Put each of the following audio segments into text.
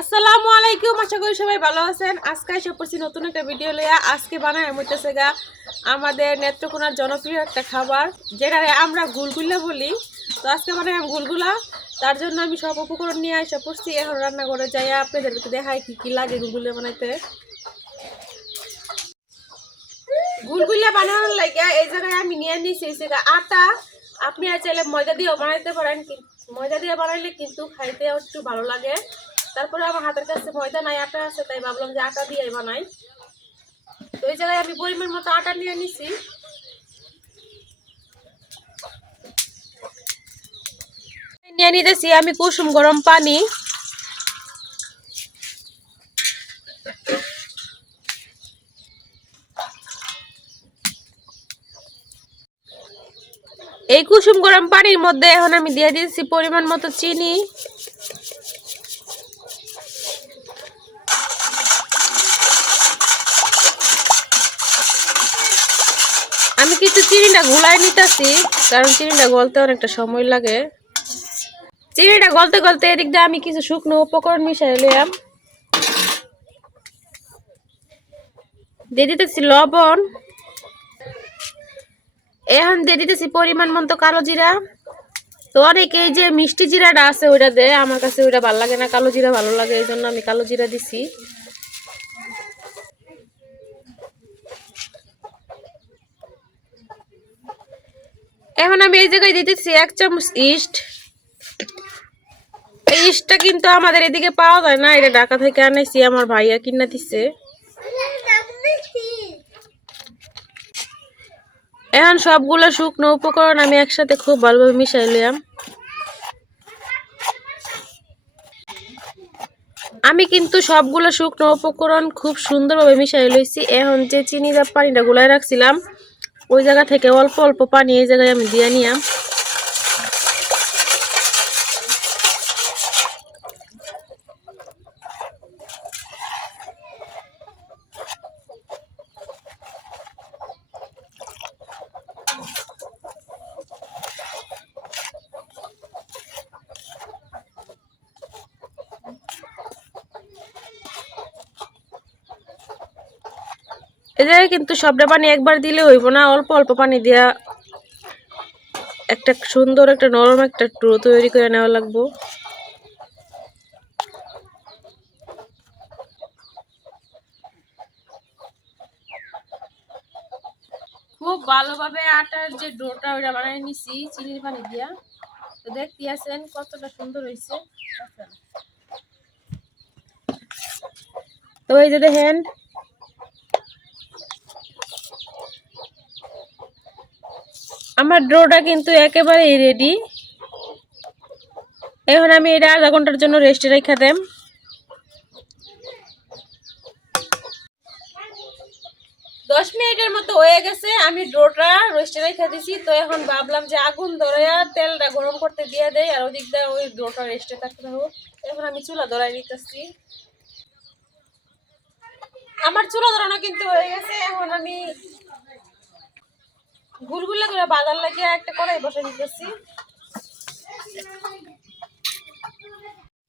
আসসালামু আলাইকুম, আশা করি সবাই ভালো আছেন। আজকে এসে পড়ছি নতুন একটা ভিডিও লইয়া। আজকে বানায় হইতেছে গা আমাদের নেত্রকোনার জনপ্রিয় একটা খাবার, যেটা আমরা গুলগুলা বলি। তো আজকে বানাই গুলগুলা। তার জন্য আমি সব উপকরণ নিয়ে এসে পড়ছি। এখন রান্না করে যাই, আপনাদেরকে দেখাই কি কি লাগে গুলগুলা বানাইতে। গুলগুলা বানানোর লাগে এই জায়গায় আমি নিয়ে নিয়েছি আটা। আপনি চাইলে ময়দা দিয়েও বানাইতে পারেন, ময়দা দিয়ে বানাইলে কিন্তু খাইতে একটু ভালো লাগে। তারপরে আমার হাতের কাছে ময়দা নাই, আটা আছে, তাই ভাবলাম যে আটা দিয়ে বানাই। তো এই জায়গায় আমি পরিমাণ মতো আটা নিয়ে নিছি। নিয়ে নিতেছি আমি কুসুম গরম পানি। এই কুসুম গরম পানির মধ্যে এখন আমি দিয়ে দিয়েছি পরিমাণ মতো চিনি। আমি কিন্তু চিনিটা গুলাই নিতেছি, কারণ চিনিটা গলতে অনেকটা সময় লাগে। চিনিটা গলতে গলতে এদিক দিয়ে আমি কিছু শুকনো উপকরণ মিশাই নিলাম। দিয়ে দিতেছি লবণ। এখন দিয়ে দিতেছি পরিমাণ মতো কালো জিরা। তো অনেকে এই যে মিষ্টি জিরাটা আছে ওইটা দেয়, আমার কাছে ওইটা ভালো লাগে না, কালো জিরা ভালো লাগে, এই জন্য আমি কালো জিরা দিছি। এখন আমি এই জায়গায় দিতেছি 1 চামচ ইস্ট। এই ইস্টটা কিন্তু আমাদের এদিকে পাওয়া যায় না, এটা ঢাকা থেকে আনাইছি, আমার ভাইয়া কিনা দিছে। এখন সবগুলো শুকনো উপকরণ আমি একসাথে খুব ভালোভাবে মিশাই নিলাম। আমি কিন্তু সবগুলো শুকনো উপকরণ খুব সুন্দরভাবে মিশাই লইছি। এখন যে চিনি যা পানিটা গুলাই রাখছিলাম ওই জায়গা থেকে অল্প অল্প পানি এই জায়গায় আমি দিয়ে নিলাম। এই জায়গায় কিন্তু সবটা পানি একবার দিলে হইব না, অল্প অল্প পানি দিয়া একটা সুন্দর একটা নরম একটা ডো তৈরি করে নেওয়া লাগবো। খুব ভালোভাবে আটার যে ডোটা ওইটা বানিয়ে নিছি চিনির পানি দিয়া। তো দেখতে আছেন কতটা সুন্দর হয়েছে। তো এই যে দেখেন আমার ডোটা কিন্তু একেবারেই রেডি। এখন আমি এটা আধা ঘন্টার জন্য রেস্টে রেখে দেব। 10 মিনিটের মতো হয়ে গেছে, আমি ডোটা রেস্টে রেখে দিছি। তো এখন ভাবলাম যে আগুন ধরাইয়া তেলটা গরম করতে দিয়ে দেয়, আর ওদিক দিয়ে ওই ডোটা রেস্টে থাকতে হোক। এখন আমি চুলা ধরাই নিতেছি। আমার চুলা ধরানো কিন্তু হয়ে গেছে। এখন আমি গুলগুলা করে বাজার লাগিয়ে একটা কড়াই বসে দিতেছি।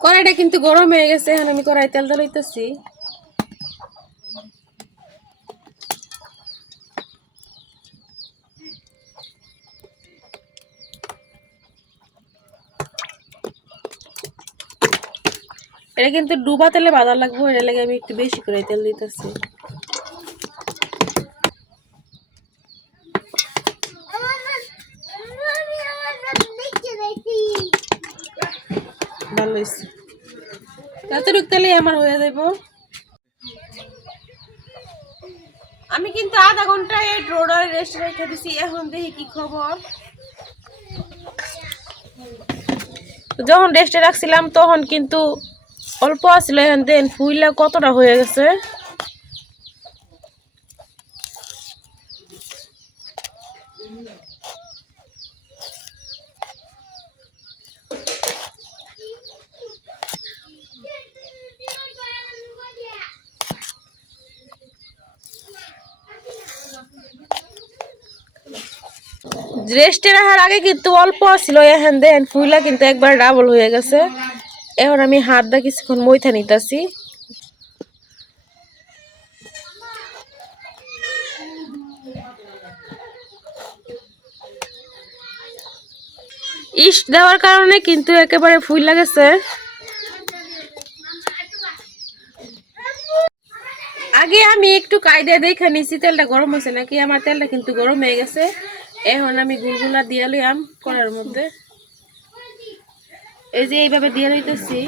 কড়াইটা কিন্তু গরম হয়ে গেছে, এখন আমি কড়াই তেল ধরাইতেছি। এটা কিন্তু ডুবা তেলে ভাজা লাগবে, এটা লাগে আমি একটু বেশি করে তেল দিতেছি। ভালো হয়েছে, এতটুকু তেলে আমার হয়ে যাবো। আমি কিন্তু আধা ঘন্টা এই ডোডার রেস্ট রেখে দিছি। এখন দেখি কি খবর। যখন রেস্টে রাখছিলাম তখন কিন্তু অল্প আসলে, এখন দেন ফুইলা কতটা হয়ে গেছে। রেস্টে রাখার আগে কিন্তু অল্প ছিল, এখন দেন ফুইলা কিন্তু একবার ডাবল হয়ে গেছে। এখন আমি হাত দা কিছুক্ষণ মইথা নিতেছি। ইস্ট দেওয়ার কারণে কিন্তু একেবারে ফুল গেছে। আগে আমি একটু কায়দা দেখে নিছি তেলটা গরম হয়েছে নাকি। আমার তেলটা কিন্তু গরম হয়ে গেছে। এখন আমি গুলগুলা দিয়ে লইয়াম কড়াইয়ের মধ্যে। এই যে এইভাবে দিয়ে লইতেছি।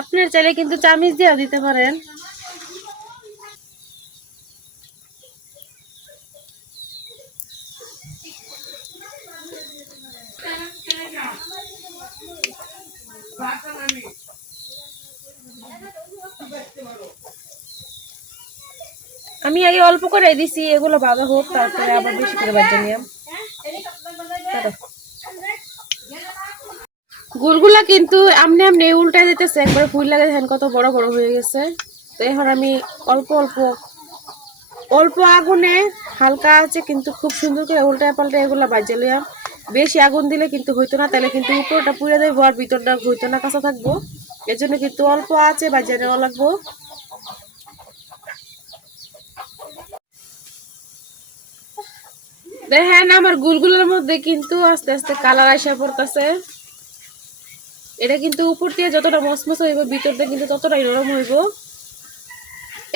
আপনার চাইলে কিন্তু চামিচ দিয়ে দিতে পারেন। আমি আগে অল্প করে দিছি, এগুলো ভাজা হোক, তারপরে আবার বেশি করে ভাজা নিলাম। গুলগুলা কিন্তু আমনে আমনে উল্টাই দিতেছে, একবারে ফুল লাগে দেখেন কত বড় বড় হয়ে গেছে। তো এখন আমি অল্প অল্প অল্প আগুনে হালকা আছে কিন্তু খুব সুন্দর করে উল্টায় পাল্টায় এগুলা ভাজা লিয়াম। বেশি আগুন দিলে কিন্তু হইতো না, তাহলে কিন্তু উপরটা পুড়ে যাবো আর ভিতরটা হইতো না, কাঁচা থাকবো। এর জন্য কিন্তু অল্প আছে ভাজা নেওয়া লাগবো। দেখেন আমার গুলগুলোর মধ্যে কিন্তু আস্তে আস্তে কালার আসা পড়তেছে। এটা কিন্তু উপর দিয়ে যতটা মসমস হইব ভিতর দিয়ে কিন্তু ততটাই নরম হইব।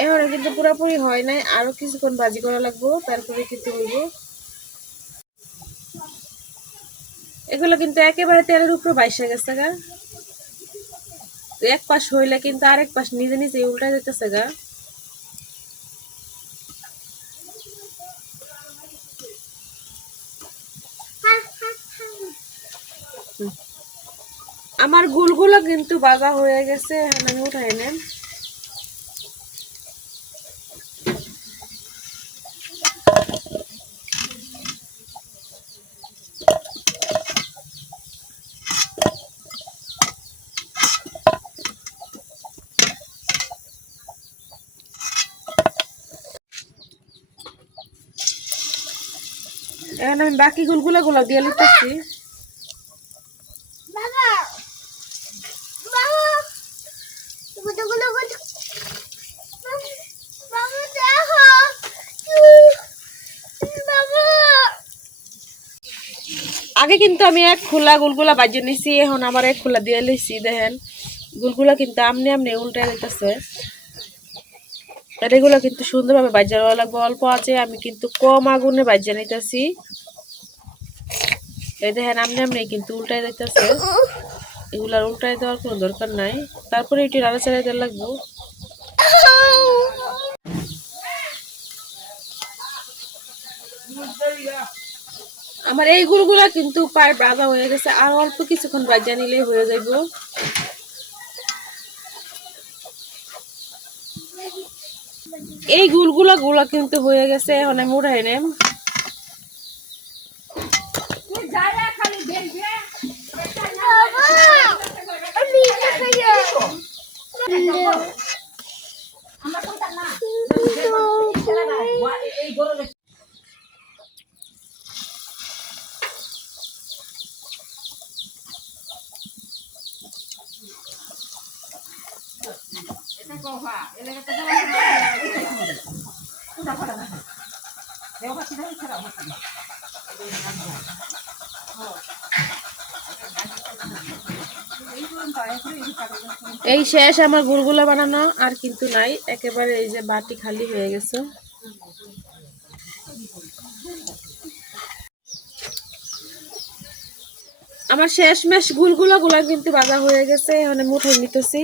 এখন কিন্তু পুরোপুরি হয় নাই, আরো কিছুক্ষণ ভাজি করা লাগবো, তারপরে কিন্তু হইব। এগুলো কিন্তু একেবারে তেলের উপর বাইসা গেছে গা। এক পাশ হইলে কিন্তু আরেক পাশ নিজে নিজে উল্টা যেতেছে গা। আমার গুলগুলো কিন্তু ভাজা হয়ে গেছে, এখন আমি উঠাই নেন। এখন আমি বাকি গুলগুলো দিয়ে লিখতেছি। আগে কিন্তু আমি এক খোলা গুলগুলা বাজিয়ে নিছি, এখন আমার এক খোলা দিয়ে লিছি। দেখেন গুলগুলা কিন্তু আমনে আমনে উল্টে যেতেছে। এগুলো কিন্তু সুন্দরভাবে বাজিয়ে নেওয়া লাগবে। অল্প আছে, আমি কিন্তু কম আগুনে বাজিয়ে নিতেছি। এই দেখেন আমনে আমনে কিন্তু উল্টাই যাইতেছে। এগুলার উল্টাই দেওয়ার কোনো দরকার নাই, তারপরে একটু নাড়াচাড়া দেওয়া লাগবো। আমার এই গুলগুলা কিন্তু প্রায় ভাজা হয়ে গেছে, আর অল্প কিছুক্ষণ ভাজা নিলে হয়ে যাইব। এই গুলগুলা কিন্তু হয়ে গেছে, এখন আমি উঠাই নেম। এই শেষ আমার গুলগুলা বানানো, আর কিন্তু নাই, একেবারে এই যে বাটি খালি হয়ে গেছে। আমার শেষমেশ গুলগুলা কিন্তু ভাজা হয়ে গেছে, এখন আমি উঠে নিতেছি।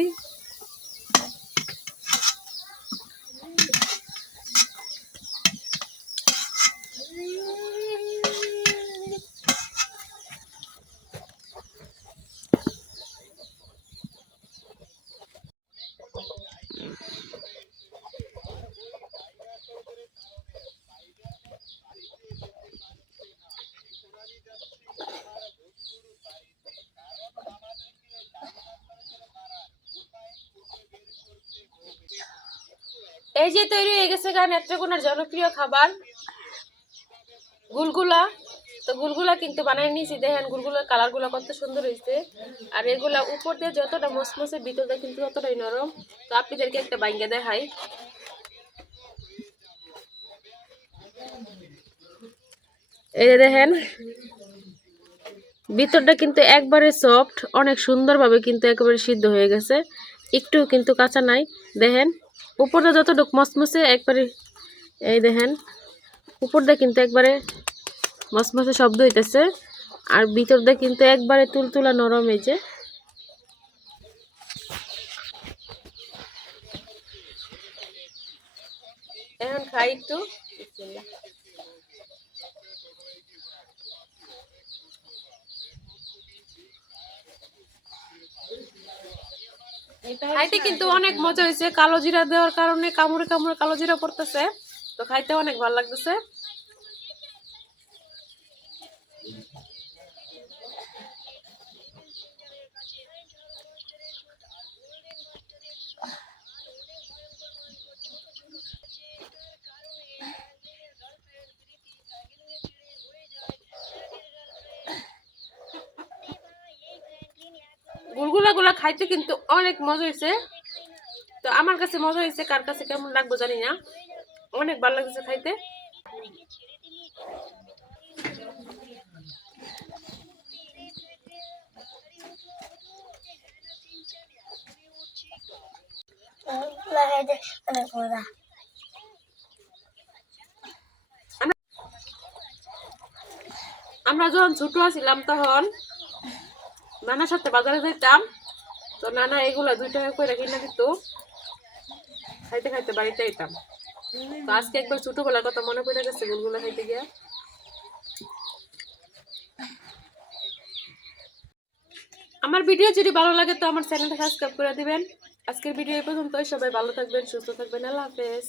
এই যে তৈরি হয়ে গেছে গা নেত্রকোনার জনপ্রিয় খাবার গুলগুলা। তো গুলগুলা কিন্তু বানাই নিয়েছি, দেখেন গুলগুলার কালারগুলো কত সুন্দর হয়েছে। আর এগুলা উপর দিয়ে যতটা মসমসে ভিতর দিয়ে কিন্তু ততটাই নরম। তো আপনাদেরকে একটা বাইঙ্গা দেখাই। এই যে দেখেন ভিতরটা কিন্তু একবারে সফট, অনেক সুন্দরভাবে কিন্তু একেবারে সিদ্ধ হয়ে গেছে, একটু কিন্তু কাঁচা নাই। দেখেন উপরটা যতটুকু মসমসে একবারে, এই দেখেন উপরটা কিন্তু একবারে মসমসে শব্দ হইতেছে, আর ভিতরটা কিন্তু একবারে তুলতুলা নরম। এই যে এখন খাই একটু। খাইতে কিন্তু অনেক মজা হয়েছে, কালো জিরা দেওয়ার কারণে কামড়ে কামড়ে কালো জিরা পড়তেছে, তো খাইতে অনেক ভালো লাগতেছে। গুলা খাইতে কিন্তু অনেক মজা হয়েছে। তো আমার কাছে মজা হয়েছে, কার কাছে কেমন লাগবে জানি না, অনেক ভালো লাগছে খাইতে। আমরা যখন ছোট ছিলাম তখন নানার সাথে বাজারে যেতাম, তো নানা এগুলা 2 টাকা করে কিনে দিত, খাইতে খাইতে বাড়িতে যেতাম। তো আজকে একবার ছোটবেলার কথা মনে পড়ে গেছে গুলগুলা খাইতে গিয়া। আমার ভিডিও যদি ভালো লাগে তো আমার চ্যানেলটা সাবস্ক্রাইব করে দিবেন। আজকের ভিডিও এই পর্যন্তই, সবাই ভালো থাকবেন, সুস্থ থাকবেন, আল্লাহ হাফেজ।